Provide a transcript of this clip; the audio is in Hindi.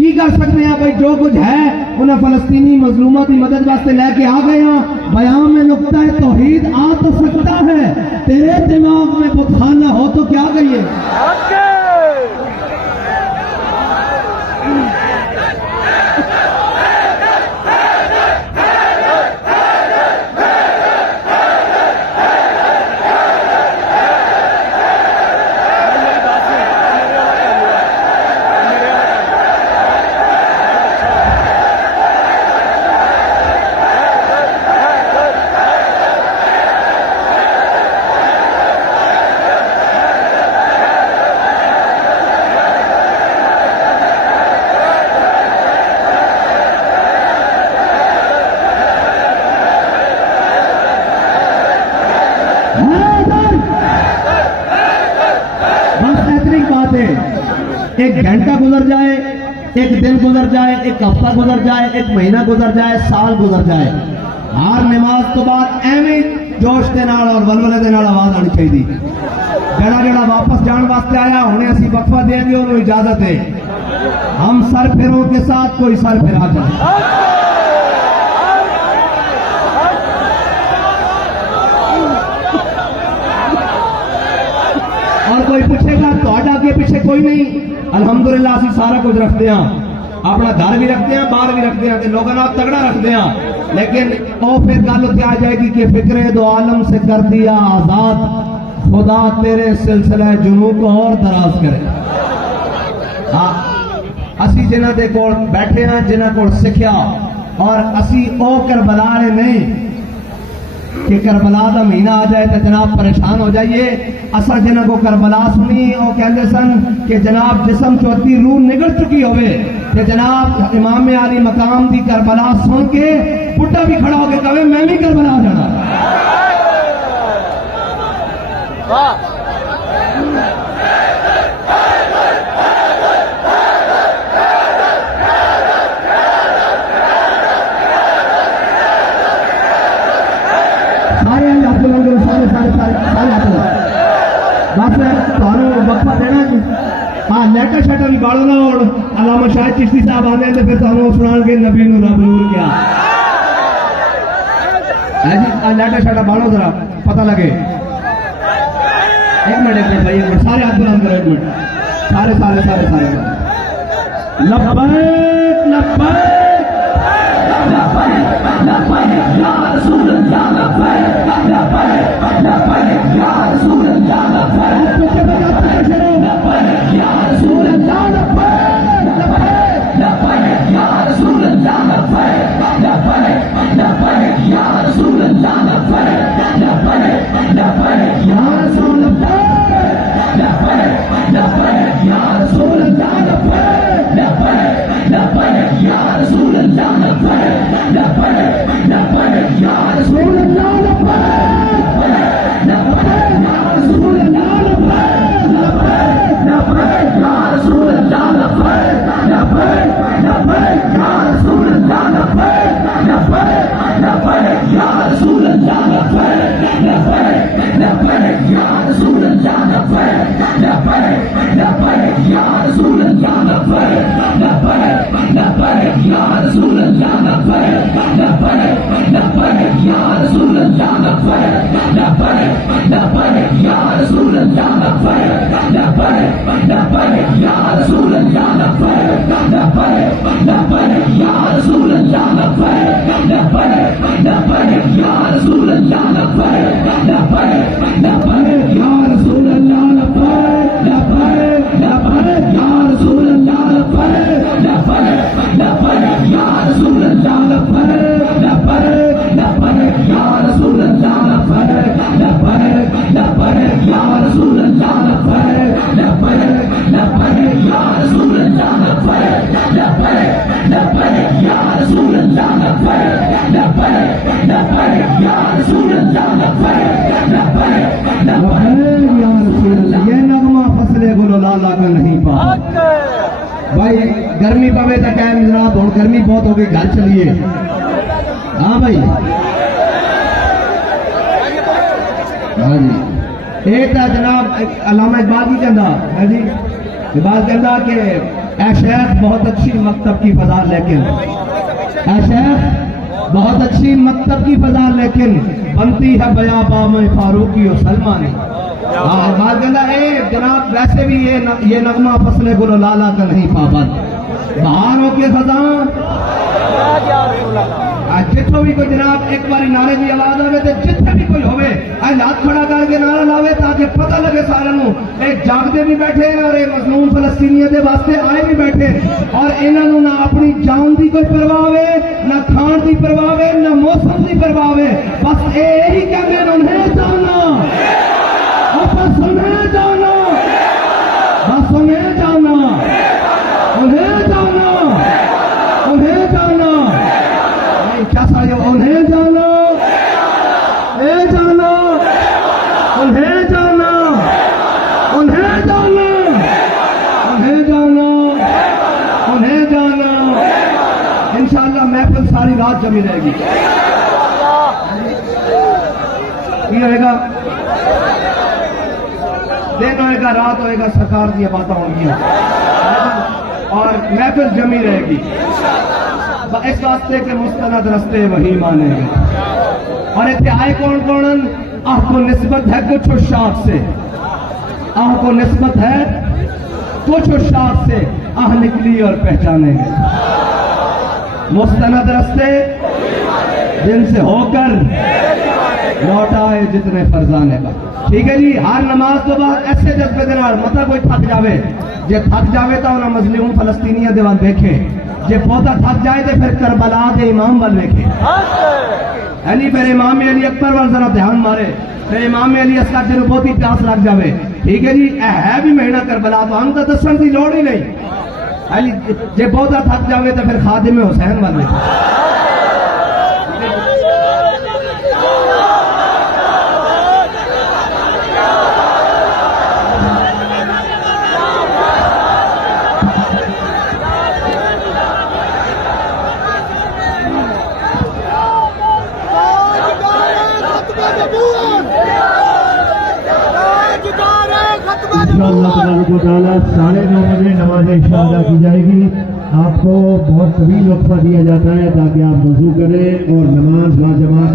की कर सकते हैं भाई, जो कुछ है उन्हें फलस्तीनी मजलूमा की मदद वास्ते लेके आ गए हैं। बयान में नुक्ता है तौहीद आ तो सकता है, तेरे दिमाग में बुतखाना हो तो क्या कहिए। एक घंटा गुजर जाए, एक दिन गुजर जाए, एक हफ्ता गुजर जाए, एक महीना गुजर जाए, साल गुजर जाए, हर नमाज तो बाद एवं जोश के नाल और वलवले के नाल आवाज आनी चाहिए। जड़ा जड़ा वापस जाने वास्ते आया उन्हें असी वक्फा देंगे, उन्होंने इजाजत है। हम सर फेरों के साथ कोई सर फिरा जाए। और कोई पूछेगा तो के पीछे कोई नहीं, अल्हम्दुलिल्लाह असी सारा कुछ रखते हैं, अपना घर भी रखते हैं, बाहर भी रखते हैं, लोगों ना तगड़ा रखते हैं। लेकिन वो फिर गल उत्ते आ जाएगी कि फिक्रे दो आलम से कर दिया आजाद, खुदा तेरे सिलसिले जुनू को और दराज करे। हाँ, असी जिन्हां दे कोल बैठे हैं, जिन्हां कोल सिखिया, और असी ओ करबला नहीं कि करबला का महीना आ जाए तो जनाब परेशान हो जाइए। असा जिन्हों को करबला सुनी वो कहते सन कि जनाब जिसम चौथी रूह निकल चुकी होवे, कि जनाब इमाम आली मकाम की करबला सुन के बुढ़ा भी खड़ा होकर कहे मैं भी करबला जाना। वक्फा देना जी। हाँ, लेटर शेटर भी बालो ना और अलामा शाहिद चिश्ती साहब आने तो फिर सुना के नबी नू रब नूर क्या है जी। लेटर शेटर बालो जरा पता लगे। एक मिनट भाई, एक मिनट, सारे हाथ बुलंद करो, एक मिनट, सारे सारे सारे सारे लब्बैक लब्बैक या रसूल अल्लाह लब्बैक लब्बैक लब्बैक या रसूल अल्लाह लब्बैक लब्बैक या रसूल अल्लाह लब्बैक लब्बैक या रसूल अल्लाह लब्बैक लब्बैक लब्बैक या रसूल अल्लाह लब्बैक लब्बैक लब्बैक या रसूल अल्लाह लब्बैक लब्बैक या रसूल अल्लाह लब्बैक लब्बैक लब्बैक या रसूल अल्लाह लब्बैक लब्बैक लब्बैक या रसूल अल्लाह लब्बैक लब्बैक या रसूल अल्लाह लब्बैक लब्बैक या रसूल अल्लाह लब्बैक लब्बैक लब्बैक या रसूल अल्लाह लब्बैक लब्बैक लब्बैक या रसूल अल्लाह लब्बैक लब्बैक लब्बैक या रसूल अल्लाह लब्बैक लब्बैक लब्बैक या रसूल अल्लाह लब्बैक लब्बैक लब्बैक या रसूल अल्लाह लब्बैक लब्बैक लब्बैक या रसूल अल्लाह लब्बैक लब्बैक लब्बैक या रसूल अल्लाह लब्बैक लब्बैक लब्बैक या रसूल अल्लाह लब्बैक लब्बैक लब्बैक या रसूल अल्लाह लब्बैक लब्बैक लब्बैक या रसूल अल्लाह लब्बैक लब्बैक लब्बैक या रसूल अल्लाह लब्बैक लब्बैक लब्बैक या रसूल अल्लाह लब्बैक लब्बैक लब्बैक या रसूल अल्लाह लब्बैक लब्बैक लब्बैक या रसूल अल्लाह लब्बैक लब्बैक लब्बैक या रसूल अल्लाह लब्बैक लब्बैक लब्बैक या रसूल अल्लाह लब्बैक लब्बैक लब्बैक या रसूल अल्लाह लब्बैक लब्बैक लब्बैक या रसूल अल्लाह लब्बैक लब्बैक लब्बैक या रसूल अल्लाह। ये नगमा फसले गुल लाला का नहीं पा भाई। गर्मी पवे तो टाइम जनाब, और गर्मी बहुत हो गई, घर चलिए। हाँ भाई, हाँ जी। एक जनाब अल्लामा इकबाल की कहता है जी, इकबाल कहता कि ऐ शेख बहुत अच्छी मकतब की फजा, लेकिन ऐ शेख बहुत अच्छी मकतब की फजा, लेकिन बनती है बयाबा में फारूकी और सलमानी। जनाब वैसे भी ये नगमा फसले गुलो लाला का नहीं पाबंद, बहारों के खजान जितो भी कोई जनाब एक बार नारे की आवाज आवे तो जिथे भी कोई होवे हाथ खड़ा करके नारा लावे ताकि पता लगे सारे एक जागते भी बैठे और एक मजलूम फलस्तीनियों के वास्ते आए भी बैठे और इन्हों ना अपनी जान की कोई परवाह है, ना खान की परवाह है, ना मौसम की परवाह है, बस यही कहते उन्हें जाना, बस उन्हें जाना, बस उन्हें जाना, उन्हें जाना, उन्हें जाना, क्या सारे उन्हें जाना, ए जाना, उन्हें जाना, उन्हें जाना, उन्हें जाना, उन्हें जाना। इंशाअल्लाह महफिल सारी रात जमी रहेगी। ये होएगा, दिन होएगा, रात होएगा, सरकार की बातें होंगी और महफिल जमी रहेगी। इस वास्ते के मुस्तनद रस्ते वही मानेंगे। और इतने आए कौन कौन? आह को निस्बत है कुछ शाख से, आह को निस्बत है कुछ शाख से, आह निकली और पहचानेंगे। मुस्तनद रस्ते जिनसे होकर लौट आए जितने फरजाने का। ठीक है जी, हर नमाज तो बाद ऐसे जज्बे के नाल मतलब कोई थक जावे, जे थक जावे तो उन्हें मजलूम फलस्तीनिया दे वाल देखे, जे पौधा थक जाए तो फिर करबला के इमाम वाल देखे, यानी फिर इमाम अली अकबर वाल जरा ध्यान मारे, फिर इमाम अली असगर जी बहुत ही प्यास लग जावे। ठीक है जी, है भी महीना करबला तो हम तो दसन की लोड़ ही नहीं, यानी जे पौधा थक जावे तो फिर खादिम हुसैन वाल देखे। इंशाअल्लाह 9:30 बजे नमाज इशा अदा की जाएगी। आपको बहुत तवील वक्फा दिया जाता है ताकि आप वजू करें और नमाज बाजमात